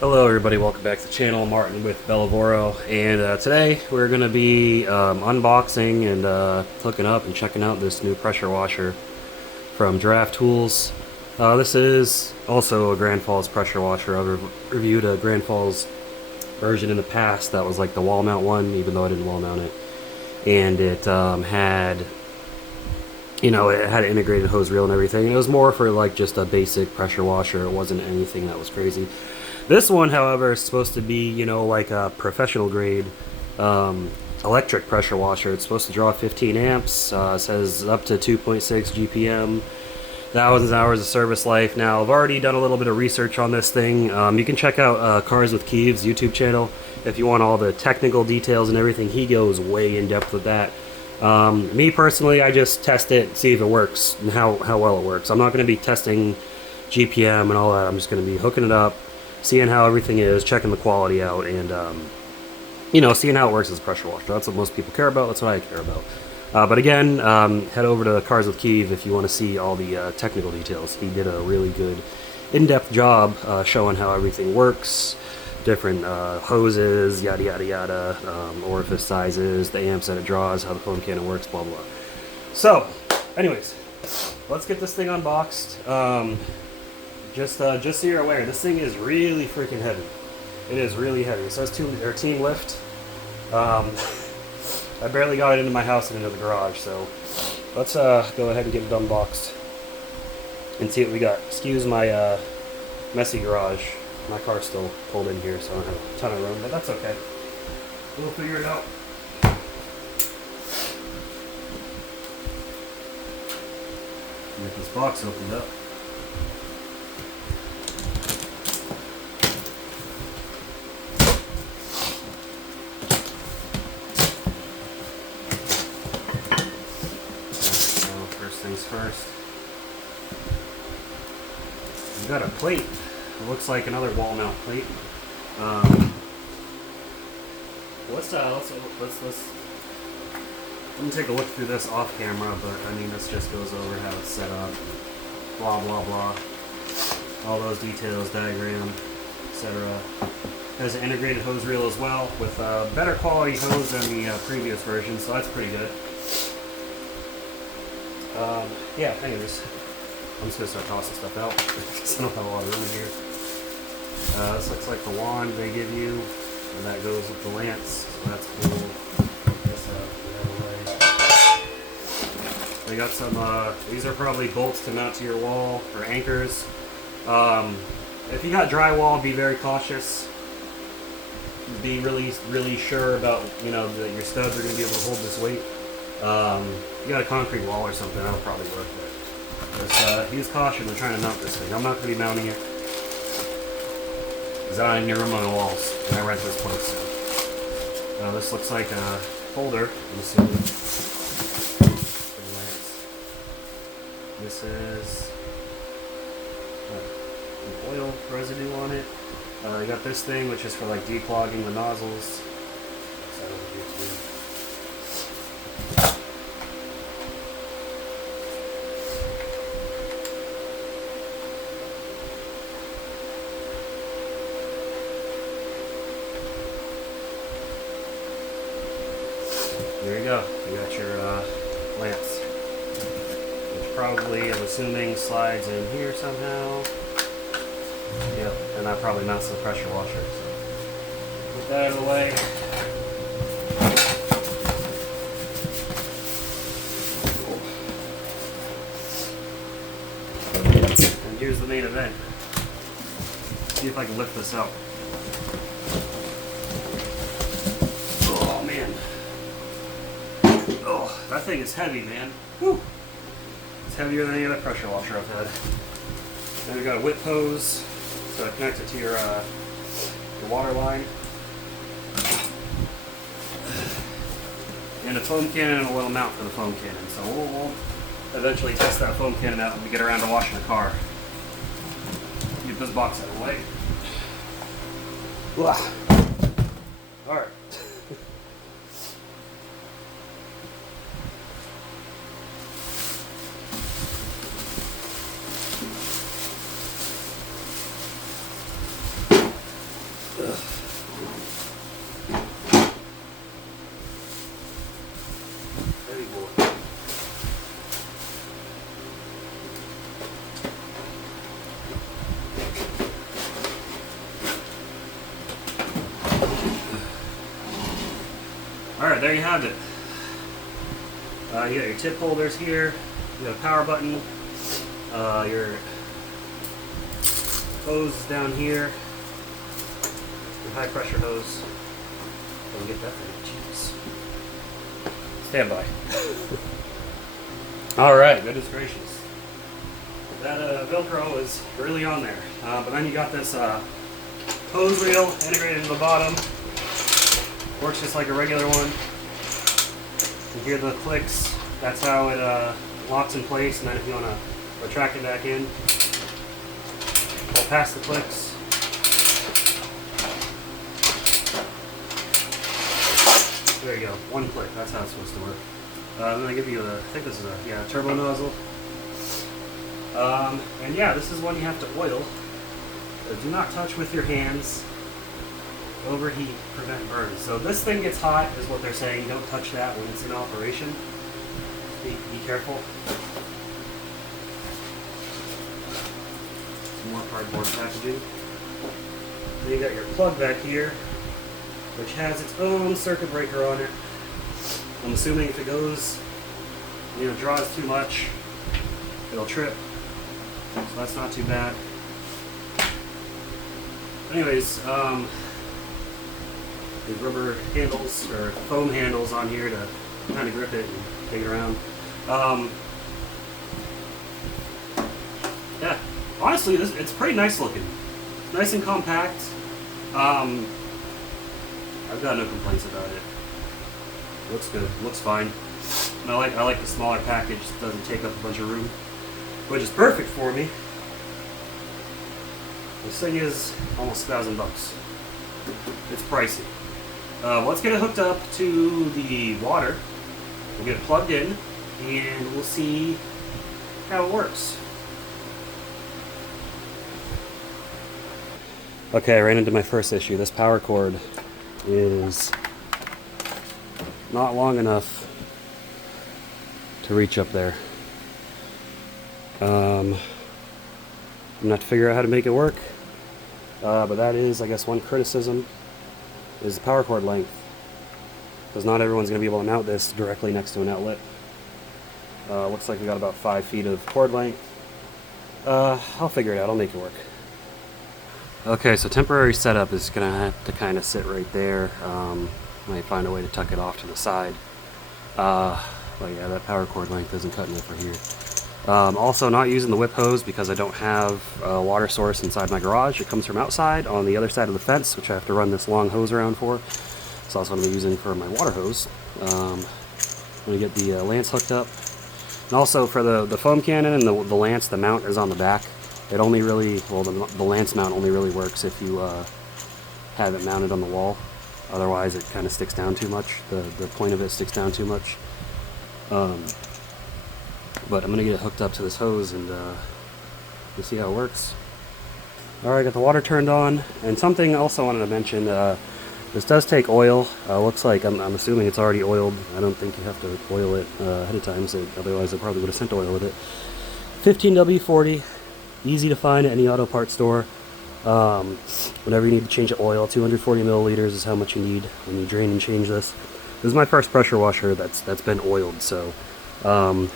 Hello everybody, welcome back to the channel. Martin with Bel Lavoro, and today we're going to be unboxing and hooking up and checking out this new pressure washer from Giraffe Tools. This is also a Grandfalls pressure washer. I've reviewed a Grandfalls version in the past that was like the wall mount one, even though I didn't wall mount it. And it had, it had an integrated hose reel and everything. And it was more for like just a basic pressure washer. It wasn't anything that was crazy. This one, however, is supposed to be, like a professional grade electric pressure washer. It's supposed to draw 15 amps. It says up to 2.6 GPM, thousands of hours of service life. Now, I've already done a little bit of research on this thing. You can check out Cars with Keeves' YouTube channel if you want all the technical details and everything. He goes way in depth with that. Me personally, I just test it, see if it works and how well it works. I'm not going to be testing GPM and all that. I'm just going to be hooking it up, seeing how everything is, checking the quality out, and seeing how it works as a pressure washer. That's what most people care about. That's what I care about. But again, head over to Cars with Keeves if you want to see all the technical details. He did a really good, in-depth job showing how everything works, different hoses, yada yada yada, orifice sizes, the amps that it draws, how the foam cannon works, blah blah. So, anyways, let's get this thing unboxed. Just so you're aware, this thing is really freaking heavy. It is really heavy. So it's team lift. I barely got it into my house and into the garage. So let's go ahead and get it unboxed and see what we got. Excuse my messy garage. My car's still pulled in here, so I don't have a ton of room, but that's okay. We'll figure it out. Get this box opened up. First, we got a plate. It looks like another wall mount plate. Let's let me take a look through this off camera. But I mean, this just goes over how it's set up. Blah blah blah. All those details, diagram, etc. There's an integrated hose reel as well with better quality hose than the previous version, so that's pretty good. Yeah, anyways, I'm just going to start tossing stuff out because I don't have a lot of room here. This looks like the wand they give you, and that goes with the lance, so that's cool. They got some, these are probably bolts to mount to your wall, or anchors. If you got drywall, be very cautious. Be really sure about, that your studs are going to be able to hold this weight. You got a concrete wall or something, that'll probably work. But just use caution when trying to mount this thing. I'm not going to be mounting it because I don't have any room on the walls, and I rent this place. So. This looks like a holder. I'm assuming. This is an oil residue on it. I got this thing, which is for like declogging the nozzles. There you go. You got your lance, which probably, I'm assuming, slides in here somehow. Yep, and that probably mounts to the pressure washer. So put that out of the way. And here's the main event. See if I can lift this out. Oh man. Oh, that thing is heavy, man. Whew. It's heavier than any other pressure washer I've had. Then we got a whip hose, so it connects it to your water line. And a foam cannon and a little mount for the foam cannon. So we'll eventually test that foam cannon out when we get around to washing the car. Get this box out of the way. Alright. Heavy boy. Alright, there you have it. You got your tip holders here, you got a power button, your hose down here, your high pressure hose. Don't get that thing, jeez. Stand by. Alright, goodness gracious. That Velcro is really on there. But then you got this hose reel integrated into the bottom. Works just like a regular one. You hear the clicks. That's how it locks in place. And then if you want to retract it back in, pull past the clicks. There you go. One click. That's how it's supposed to work. Then I give you a, I think this is a turbo nozzle. And yeah, this is one you have to oil. Do not touch with your hands. Overheat, prevent burns. So this thing gets hot, is what they're saying. Don't touch that when it's in operation. Be careful. Some more cardboard packaging. Then you got your plug back here, which has its own circuit breaker on it. I'm assuming if it goes, draws too much, it'll trip. So that's not too bad. Anyways, these rubber handles or foam handles on here to kind of grip it and take it around. Yeah, honestly, it's pretty nice looking. It's nice and compact. I've got no complaints about it. Looks good. Looks fine. And I like the smaller package. It doesn't take up a bunch of room, which is perfect for me. This thing is almost $1,000. It's pricey. Let's get it hooked up to the water. We'll get it plugged in, and we'll see how it works. Okay, I ran into my first issue. This power cord is not long enough to reach up there. I'm gonna have to figure out how to make it work. But that is, I guess, one criticism is the power cord length, because not everyone's going to be able to mount this directly next to an outlet. Looks like we got about 5 feet of cord length. I'll figure it out. I'll make it work. Okay, so temporary setup is going to have to kind of sit right there. Might find a way to tuck it off to the side. But yeah, that power cord length isn't cutting it for here. Also not using the whip hose because I don't have a water source inside my garage. It comes from outside on the other side of the fence, which I have to run this long hose around for. So that's what I'm using for my water hose. I'm going to get the lance hooked up. And also for the foam cannon and the lance, the mount is on the back. It only really, well, the lance mount only really works if you have it mounted on the wall. Otherwise it kind of sticks down too much. The point of it sticks down too much. But I'm going to get it hooked up to this hose and we'll see how it works. Alright, got the water turned on. And something else I wanted to mention, this does take oil. Looks like, I'm assuming it's already oiled. I don't think you have to oil it ahead of time, so otherwise I probably would have sent oil with it. 15W40, easy to find at any auto parts store. Whenever you need to change the oil, 240 milliliters is how much you need when you drain and change this. This is my first pressure washer that's been oiled, so I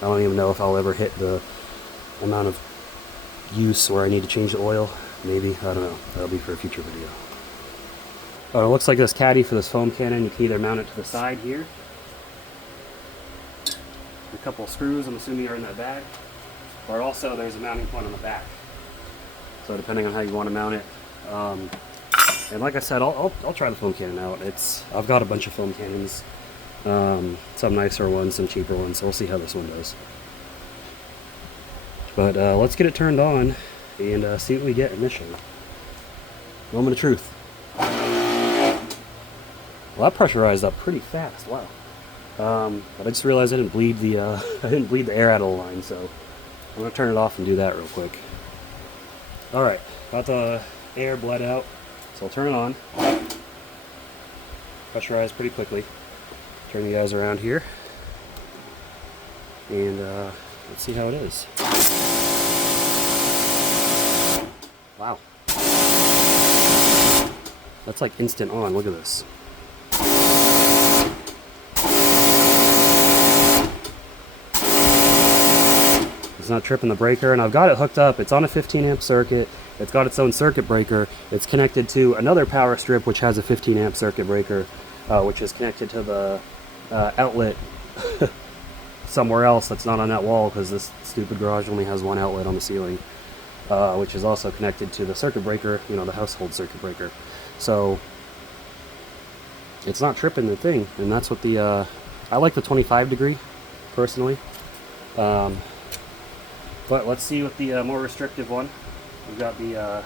don't even know if I'll ever hit the amount of use where I need to change the oil. Maybe, I don't know. That'll be for a future video. It looks like this caddy for this foam cannon, you can either mount it to the side here. A couple of screws, I'm assuming, are in that bag. Or also there's a mounting point on the back. So depending on how you want to mount it. And like I said, I'll try the foam cannon out. I've got a bunch of foam cannons. Some nicer ones, some cheaper ones, so we'll see how this one does. But let's get it turned on and see what we get initially. Moment of truth. Well, that pressurized up pretty fast. Wow. But I just realized I didn't bleed the I didn't bleed the air out of the line, so I'm gonna turn it off and do that real quick. All right, got the air bled out, so So I'll turn it on. Pressurize pretty quickly. Turn you guys around here. And let's see how it is. Wow. That's like instant on. Look at this. It's not tripping the breaker, and I've got it hooked up. It's on a 15 amp circuit. It's got its own circuit breaker. It's connected to another power strip which has a 15 amp circuit breaker, which is connected to the outlet somewhere else that's not on that wall, because this stupid garage only has one outlet on the ceiling, which is also connected to the circuit breaker, you know, the household circuit breaker. So it's not tripping the thing, and that's what the I like the 25 degree personally. But let's see with the more restrictive one. We've got the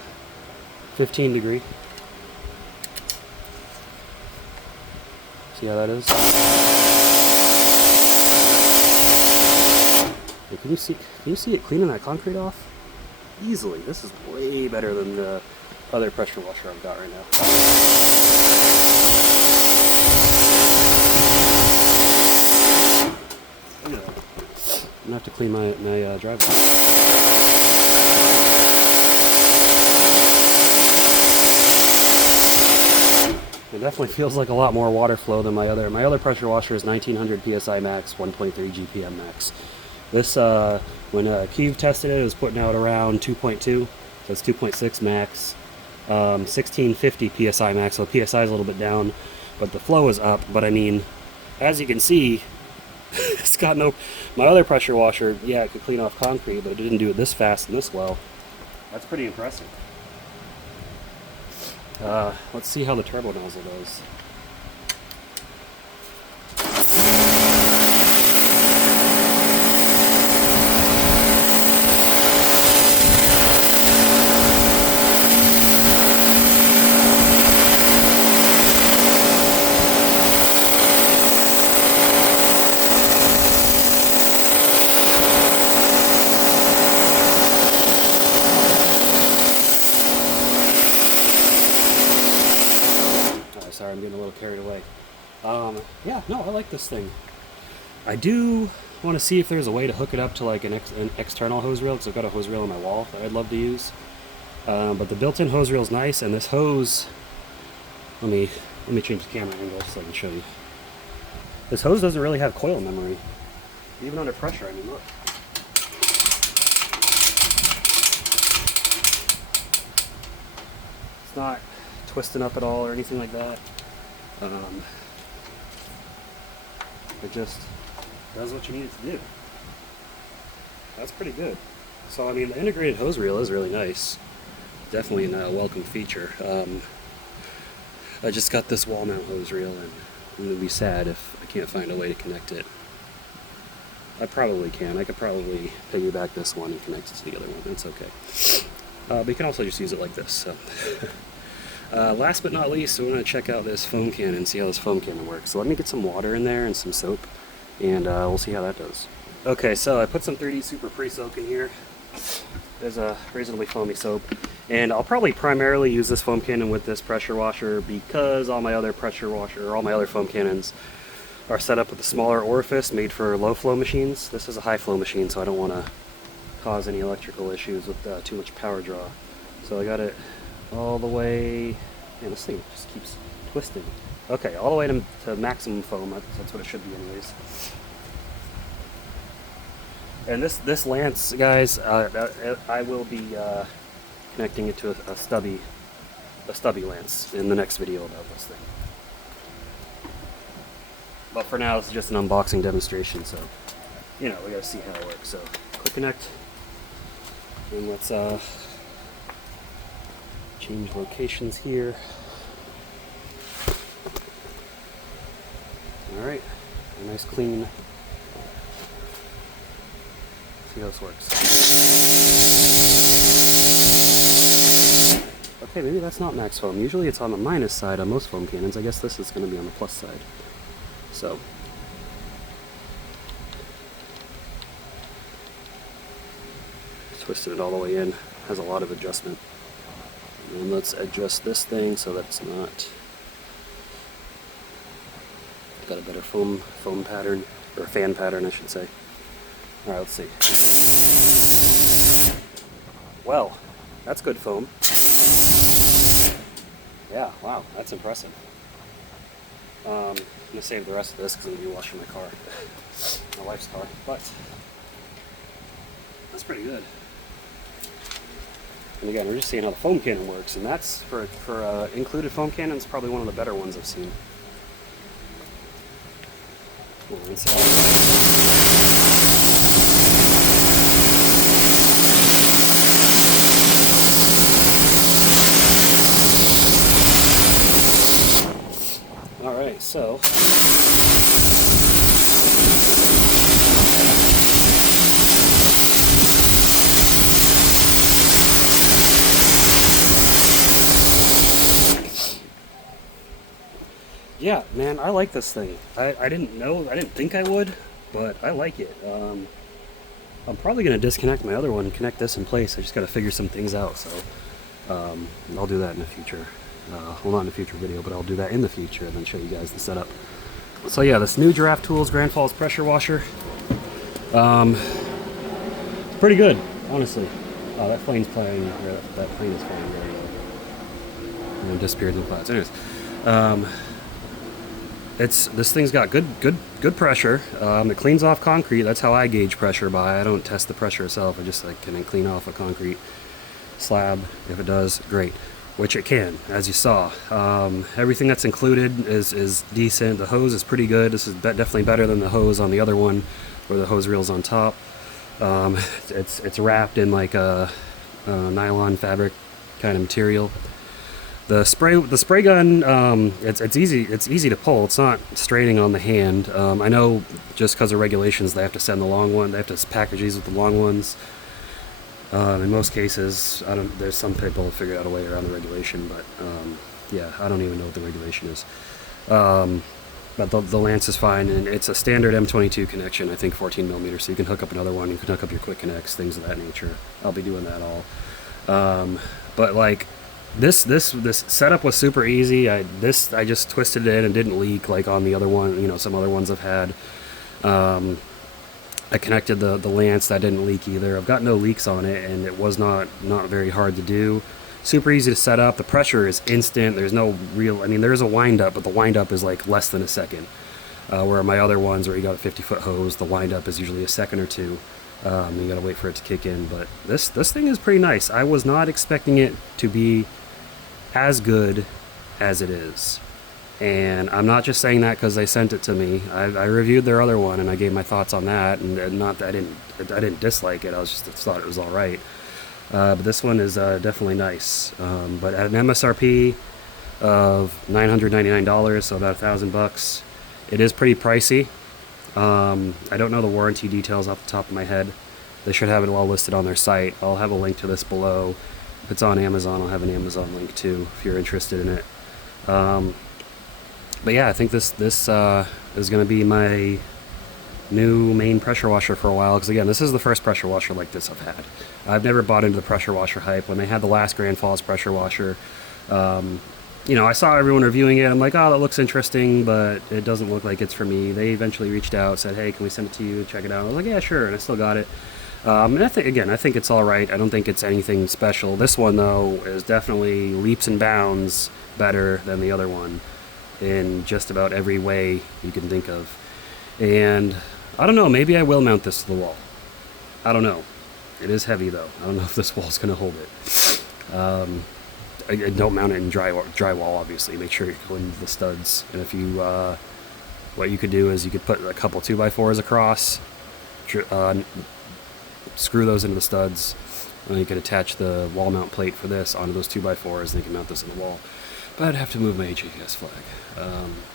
15 degree. See how that is? Hey, can you see it cleaning that concrete off? Easily. This is way better than the other pressure washer I've got right now. I'm gonna have to clean my driveway. It definitely feels like a lot more water flow than my other pressure washer is 1900 psi max, 1.3 GPM max. This when Keeve tested it was putting out around 2.2, so it's 2.6 max, 1650 psi max, so psi is a little bit down, but the flow is up. But I mean, as you can see, it's got no. My other pressure washer, yeah, it could clean off concrete, but it didn't do it this fast and this well. That's pretty impressive. Let's see how the turbo nozzle does. Sorry, I'm getting a little carried away. Yeah, no, I like this thing. I do want to see if there's a way to hook it up to like an external hose reel, because I've got a hose reel on my wall that I'd love to use. But the built-in hose reel is nice, and this hose, let me change the camera angle so I can show you. This hose doesn't really have coil memory, even under pressure. I mean, look. It's not twisting up at all or anything like that. It just does what you need it to do. That's pretty good. So I mean, the integrated hose reel is really nice. Definitely a welcome feature. I just got this wall mount hose reel, and I'm gonna be sad if I can't find a way to connect it. I probably can. I could probably piggyback this one and connect it to the other one. That's okay. But you can also just use it like this. So. Last but not least, we're going to check out this foam cannon and see how this foam cannon works. So let me get some water in there and some soap, and we'll see how that does. Okay, so I put some 3D Super Pre-Soak in here. There's a reasonably foamy soap, and I'll probably primarily use this foam cannon with this pressure washer, because all my other pressure washer, or all my other foam cannons are set up with a smaller orifice made for low flow machines. This is a high flow machine, so I don't want to cause any electrical issues with too much power draw. So I got it all the way, man, this thing just keeps twisting. Okay, all the way to maximum foam. That's what it should be anyways. And this lance, guys, I will be connecting it to a stubby lance in the next video about this thing. But for now, this is just an unboxing demonstration, so, you know, we gotta see how it works. So, click connect, and let's change locations here. Alright, a nice clean. See how this works. Okay, maybe that's not max foam. Usually it's on the minus side on most foam cannons. I guess this is going to be on the plus side. So, twisted it all the way in. Has a lot of adjustment. And let's adjust this thing so that's not got a better foam pattern, or fan pattern I should say. Alright, let's see. Well, that's good foam. Yeah, wow, that's impressive. I'm gonna save the rest of this because I'm gonna be washing my car, my wife's car. But that's pretty good. And again, we're just seeing how the foam cannon works, and that's for included foam cannon. It's probably one of the better ones I've seen. We'll rinse it out. All right, so. Yeah, man, I like this thing. I didn't think I would, but I like it. I'm probably going to disconnect my other one and connect this in place. I just got to figure some things out, so I'll do that in the future. Well, not in the future video, but I'll do that in the future and then show you guys the setup. So yeah, this new Giraffe Tools Grandfalls pressure washer. Pretty good, honestly. Oh, that plane's playing, or that plane is flying very well. And then disappeared in the clouds. Anyways. This thing's got good pressure. It cleans off concrete. That's how I gauge pressure by. I don't test the pressure itself. I just can clean off a concrete slab. If it does, great. Which it can, as you saw. Everything that's included is decent. The hose is pretty good. This is definitely better than the hose on the other one, where the hose reel's on top. It's wrapped in like a nylon fabric kind of material. The spray gun, it's easy to pull. It's not straining on the hand. I know just because of regulations, they have to send the long one. They have to package these with the long ones. In most cases, there's some people who figure out a way around the regulation, but yeah, I don't even know what the regulation is. But the lance is fine, and it's a standard M22 connection. I think 14 millimeters. So you can hook up another one. You can hook up your quick connects, things of that nature. I'll be doing that all. But like. This setup was super easy. I just twisted it in and didn't leak like on the other one, some other ones I've had. I connected the lance, that didn't leak either. I've got no leaks on it, and it was not very hard to do. Super easy to set up. The pressure is instant. There's no real, there's a wind up, but the wind up is like less than a second. Where my other ones where you got a 50-foot hose, the wind up is usually a second or two. You gotta wait for it to kick in, but this thing is pretty nice. I was not expecting it to be as good as it is, and I'm not just saying that because they sent it to me. I reviewed their other one and I gave my thoughts on that, and not that I didn't dislike it. I just thought it was all right. But this one is definitely nice. But at an MSRP of $999, so about $1,000, it is pretty pricey. I don't know the warranty details off the top of my head. They should have it all listed on their site. I'll have a link to this below. If it's on Amazon, I'll have an Amazon link too if you're interested in it. But yeah, I think this is going to be my new main pressure washer for a while, because again, this is the first pressure washer like this I've had. I've never bought into the pressure washer hype. When they had the last Grandfalls pressure washer, I saw everyone reviewing it. I'm like, oh, that looks interesting, but it doesn't look like it's for me. They eventually reached out, said, hey, can we send it to you, check it out? I was like, yeah, sure, and I still got it. And I think it's all right. I don't think it's anything special. This one, though, is definitely leaps and bounds better than the other one in just about every way you can think of. And I don't know, maybe I will mount this to the wall. I don't know. It is heavy, though. I don't know if this wall's going to hold it. Don't mount it in drywall, obviously. Make sure you clean the studs. And if you, what you could do is you could put a couple 2x4s across, screw those into the studs, and then you could attach the wall mount plate for this onto those 2x4s, and you can mount this on the wall. But I'd have to move my HAS flag.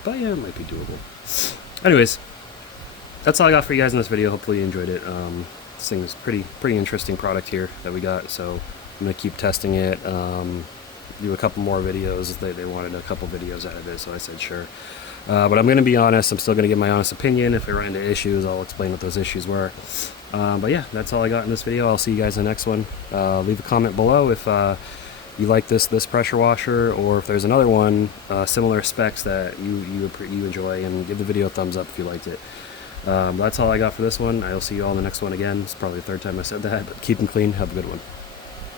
But yeah, it might be doable. Anyways, that's all I got for you guys in this video. Hopefully you enjoyed it. This thing is pretty interesting product here that we got, so I'm going to keep testing it. Do a couple more videos. They wanted a couple videos out of it, so I said sure. But I'm going to be honest. I'm still going to give my honest opinion. If I run into issues, I'll explain what those issues were. But yeah, that's all I got in this video. I'll see you guys in the next one. Leave a comment below if you like this pressure washer, or if there's another one similar specs that you enjoy, and give the video a thumbs up if you liked it. That's all I got for this one. I'll see you all in the next one again. It's probably the third time I said that, but keep them clean. Have a good one.